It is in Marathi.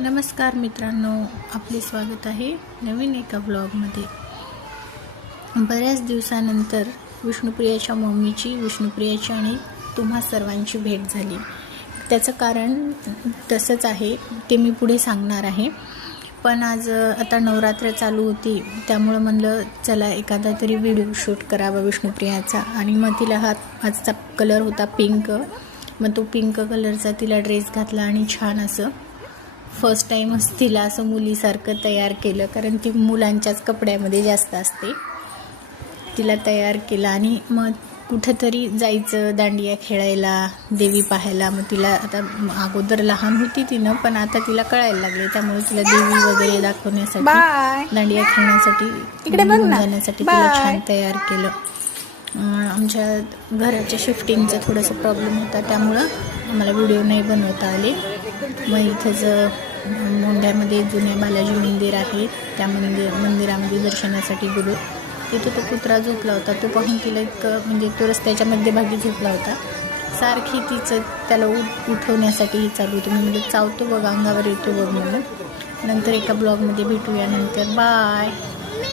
नमस्कार मित्रांनो, आपले स्वागत आहे नवीन एका ब्लॉगमध्ये। बऱ्याच दिवसानंतर विष्णुप्रियाच्या मम्मीची, विष्णुप्रियाची आणि तुम्हा सर्वांची भेट झाली। त्याचं कारण तसंच आहे, ते मी पुढे सांगणार आहे। पण आज आता नवरात्र चालू होती, त्यामुळे म्हणलं चला एखादा तरी व्हिडिओ शूट करावा विष्णुप्रियाचा। आणि मग तिला आजचा कलर होता पिंक, मग तो पिंक कलरचा तिला ड्रेस घातला आणि छान असं फर्स्ट टाईमच तिला असं मुलीसारखं तयार केलं, कारण ती मुलांच्याच कपड्यामध्ये जास्त असते। तिला तयार केलं आणि मग कुठंतरी जायचं, दांडिया खेळायला, देवी पाहायला। मग तिला आता अगोदर लहान होती तिनं, पण आता तिला कळायला लागले, त्यामुळे तिला देवी वगैरे दाखवण्यासाठी, दांडिया खेळण्यासाठी, जाण्यासाठी तिला छान तयार केलं। आमच्या घराच्या शिफ्टिंगचा थोडासा प्रॉब्लेम होता, त्यामुळं आम्हाला व्हिडिओ नाही बनवता आले। मग इथंच मोंढ्यामध्ये जुने बालाजी मंदिर आहे, त्या मंदिरामध्ये दर्शनासाठी गेलो। तिथं तो कुत्रा झोपला होता, तो पाहून तिला इतकं, म्हणजे तो रस्त्याच्या मध्यभागी झोपला होता, सारखी तिचं त्याला उठवण्यासाठी हे चालू होतं। मी म्हणजे चावतो बघ, अंगावर येतो बघ म्हणून। नंतर एका ब्लॉगमध्ये भेटूया, नंतर बाय।